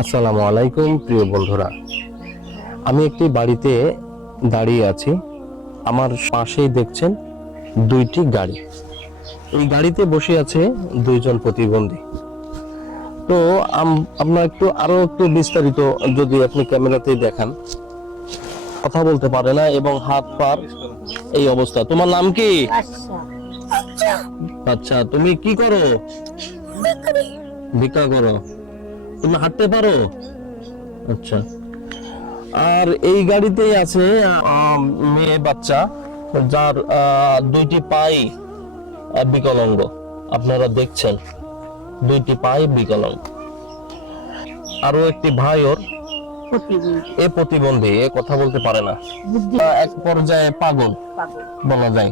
আসসালামু আলাইকুম প্রিয় বন্ধুরা, আমি একটি বাড়িতে দাঁড়িয়ে আছি। আমার পাশেই দেখছেন দুইটি গাড়ি। এই গাড়িতে বসে আছে দুইজন প্রতিবন্ধী। তো আপনার আরো একটু বিস্তারিত যদি আপনি ক্যামেরাতে দেখান, কথা বলতে পারে না এবং হাত পা এই অবস্থা। তোমার নাম কি? আচ্ছা, তুমি কি করো? ভিক্ষা করো। তুমি হাঁটতে পারো? আচ্ছা। আর এই গাড়িতেই আছে মেয়ে বাচ্চা, যার দুইটি পাই বিকলাঙ্গ। আপনারা দেখছেন দুইটি পাই বিকলাঙ্গ। আরো একটি ভাই ওর প্রতিবন্ধী, কথা বলতে পারে না, এক পর্যায়ে পাগল বলা যায়।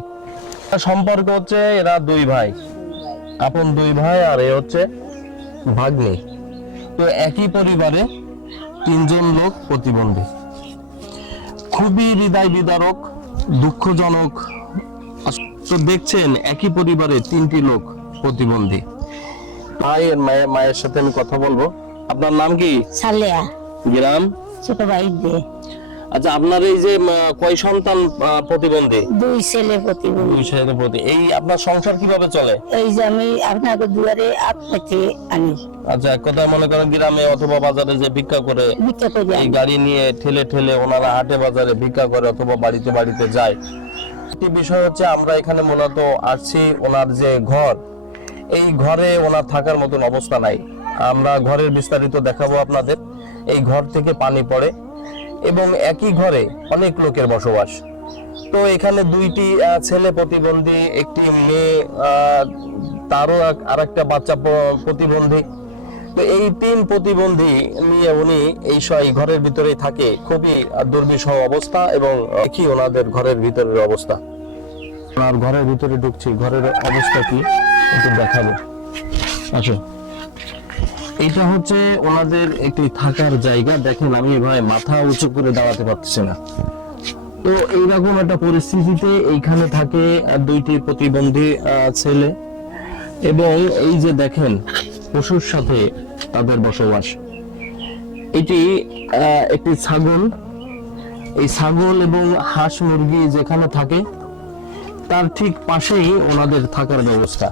সম্পর্ক হচ্ছে এরা দুই ভাই, আপন দুই ভাই, আর এ হচ্ছে ভাগ্নে। তো একই পরিবারে তিনজন লোক প্রতিবন্ধী। খুবই হৃদয় বিদারক, দুঃখজনক। তো দেখছেন একই পরিবারে তিনটি লোক প্রতিবন্ধী। মায়ের সাথে আমি কথা বলবো। আপনার নাম কি? সালেয়া। গ্রাম? ছোট ভাই দে। আচ্ছা, আপনার এই যে কয় সন্তান প্রতিবন্ধী? দুই ছেলে প্রতিবন্ধী। দুই ছেলে প্রতি। এই আপনার সংসার কিভাবে চলে? এই যে আমি আপনাকে দুয়ারে আপনাকে আনি। আচ্ছা, এক কথায় মনে করেন গ্রামে অথবা বাজারে যে ভিক্ষা করে, এই গাড়ি নিয়ে ঠেলে ঠেলে ওনারা হাটে বাজারে ভিক্ষা করে অথবা বাড়িতে বাড়িতে যায়। একটি বিষয় হচ্ছে, আমরা এখানে মূলত আসছি ওনার যে ঘর, এই ঘরে ওনার থাকার মতন অবস্থা নাই। আমরা ঘরের বিস্তারিত দেখাবো আপনাদের। এই ঘর থেকে পানি পড়ে এবং একই ঘরে অনেক লোকের বসবাস। তো এখানে দুইটি ছেলে প্রতিবন্ধী, একটি মেয়ে, তারও আর একটা বাচ্চা প্রতিবন্ধী। তো এই তিন প্রতিবন্ধী নিয়ে উনি এই ঘরের ভিতরেই থাকে। খুবই দুর্বিষহ অবস্থা এবং কি ওনাদের ঘরের ভিতরের অবস্থা। আর ঘরের ভিতরে ঢুকছি, ঘরের অবস্থা কি একটু দেখাবো। আচ্ছা, এটা হচ্ছে ওনাদের একটি থাকার জায়গা। দেখেন, আমি ভাই মাথা উঁচু করে দাঁড়াতে পারতেছি না। তো এইরকম একটা পরিস্থিতিতে এইখানে থাকে দুইটি প্রতিবন্ধী ছেলে। এবং এই যে দেখেন, পশুর সাথে তাদের বসবাস। এটি একটি ছাগল। এই ছাগল এবং হাঁস মুরগি যেখানে থাকে তার ঠিক পাশেই ওনাদের থাকার ব্যবস্থা।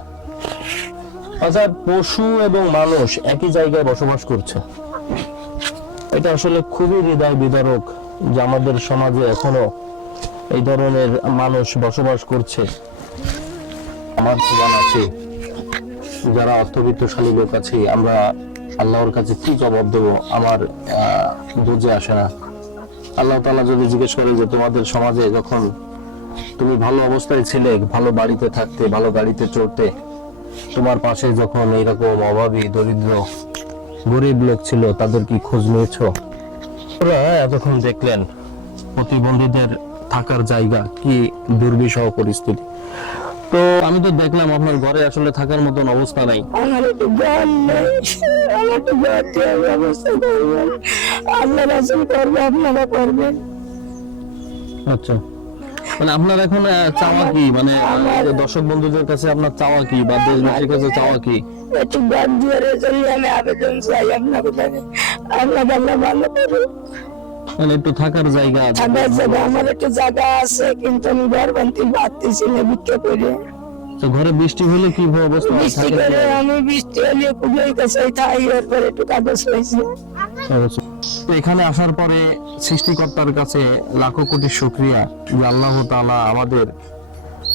অর্থাৎ পশু এবং মানুষ একই জায়গায় বসবাস করছে। এটা আসলে খুবই হৃদয় বিদারক যে আমাদের সমাজে এখনো এই ধরনের মানুষ বসবাস করছে। আমার জীবন আছে, যারা অর্থবিত্তশালী লোক আছে, আমরা আল্লাহর কাছে কি জবাব দেবো আমার বুঝে আসে না। আল্লাহ তাআলা যদি জিজ্ঞেস করে যে তোমাদের সমাজে যখন তুমি ভালো অবস্থায় ছিলে, ভালো বাড়িতে থাকতে, ভালো গাড়িতে চড়তে, তোমার পাশে যখন এইরকম অভাবী দরিদ্র গরিব লোক ছিল, তাদের কি খোঁজ নিয়েছ? ওরা এতক্ষণ দেখলেন প্রতিবন্ধীদের থাকার জায়গা, কি দুর্বিষহ পরিস্থিতি। তো আমি তো দেখলাম আপনার ঘরে আসলে থাকার মতন অবস্থা নাই। আমার একটু গান নেই, আমার একটু গান ব্যবস্থা করবেন। আল্লাহ রাসূল করবে, আপনারা করবেন। আচ্ছা, মানে আপনার এখন চাওয়া কি? মানে দর্শক বন্ধুদের কাছে আপনার চাওয়া কি, বা দেশবাসীর কাছে চাওয়া কি? একটু গান দুয়ারে চলি আমি আবেদন চাই আপনাকে, আল্লাহ আল্লাহ ভালো করুন। মানে একটু থাকার জায়গা আছে? থাকার জায়গা, আমার একটু জায়গা আছে, কিন্তু আমি ঘর বানতে পারতেছি না ভিক্ষা করে। তো ঘরে বৃষ্টি হলে কি অবস্থা? বৃষ্টি করে আমি বৃষ্টি হলে খুবই কাছে থাই, এরপর একটু কাগজ পাইছি। তো এখানে আসার পরে সৃষ্টিকর্তার কাছে লাখো কোটি শুকরিয়া যে আল্লাহ তাআলা আমাদের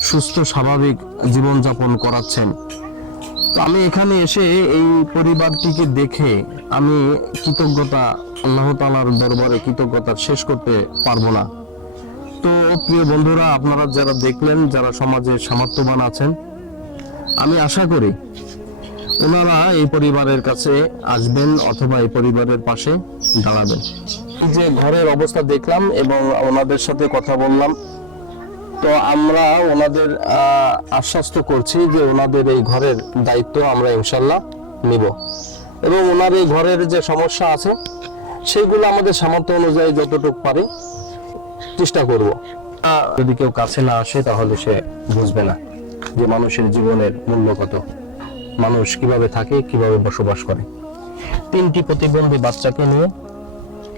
সুস্থ স্বাভাবিক জীবনযাপন করাচ্ছেন। তো আমি এখানে এসে এই পরিবারটিকে দেখে আমি কৃতজ্ঞতা, আল্লাহ তাআলার দরবারে কৃতজ্ঞতা শেষ করতে পারবো না। তো প্রিয় বন্ধুরা, আপনারা যারা দেখলেন, যারা সমাজে সামর্থ্যবান আছেন, আমি আশা করি ওনারা এই পরিবারের কাছে আসবেন অথবা এই পরিবারের পাশে দাঁড়াবেন। এই যে ঘরের অবস্থা দেখলাম এবং ওনাদের সাথে কথা বললাম, তো আমরা ওনাদের আশ্বস্ত করছি যে ওনাদের এই ঘরের দায়িত্ব আমরা ইনশাল্লাহ নিব এবং ওনার এই ঘরের যে সমস্যা আছে সেগুলো আমাদের সামর্থ্য অনুযায়ী যতটুকু পারি চেষ্টা করব। যদি কেউ কাছে না আসে তাহলে সে বুঝবে না যে মানুষের জীবনের মূল্য কত, মানুষ কিভাবে থাকে, কিভাবে বসবাস করে। 3টি প্রতিবন্ধী বাচ্চাকে নিয়ে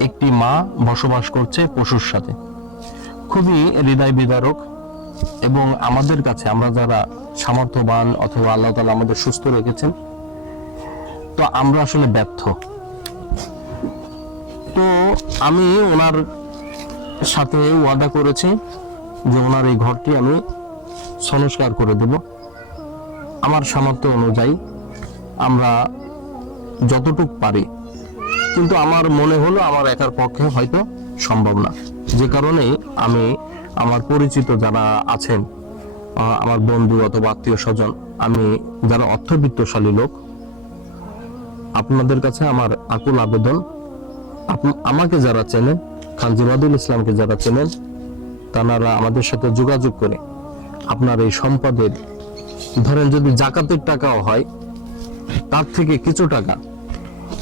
একটি মা বসবাস করছে পশুর সাথে। খুবই হৃদয় বিদারক। এবং আমাদের কাছে, আমরা যারা সামর্থ্যবান অথবা আল্লাহ তাআলা আমাদের সুস্থ রেখেছেন, তো আমরা আসলে ব্যর্থ। তো আমি ওনার সাথে ওয়াদা করেছি যে ওনার এই ঘরটি আমি সংস্কার করে দেব আমার সামর্থ্য অনুযায়ী, আমরা যতটুক পারি। কিন্তু আমার মনে হলো আমার একার পক্ষে হয়তো সম্ভব না, যে কারণে আমি আমার পরিচিত যারা আছেন, আমার বন্ধু অথবা আত্মীয় স্বজন, আমি যারা অর্থবিত্তশালী লোক, আপনাদের কাছে আমার আকুল আবেদন, আমাকে যারা চেনেন, খান জিমাদুল ইসলামকে যারা চেনেন, তারা আমাদের সাথে যোগাযোগ করে আপনার এই সম্পদের, ধরেন যদি জাকাতের টাকাও হয়, তার থেকে কিছু টাকা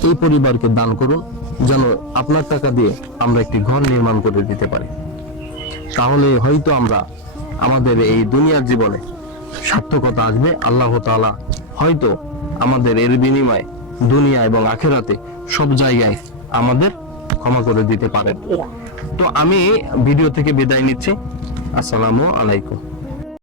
এই পরিবারকে দান করুন, যেন আপনার টাকা দিয়ে আমরা একটি ঘর নির্মাণ করে দিতে পারি। তাহলে হয়তো আমরা আমাদের এই দুনিয়ার জীবনে সার্থকতা আসবে। আল্লাহ তাআলা হয়তো আমাদের এর বিনিময়ে দুনিয়া এবং আখিরাতে সব জায়গায় আমাদের ক্ষমা করে দিতে পারেন। তো আমি ভিডিও থেকে বিদায় নিচ্ছি। আসসালামু আলাইকুম।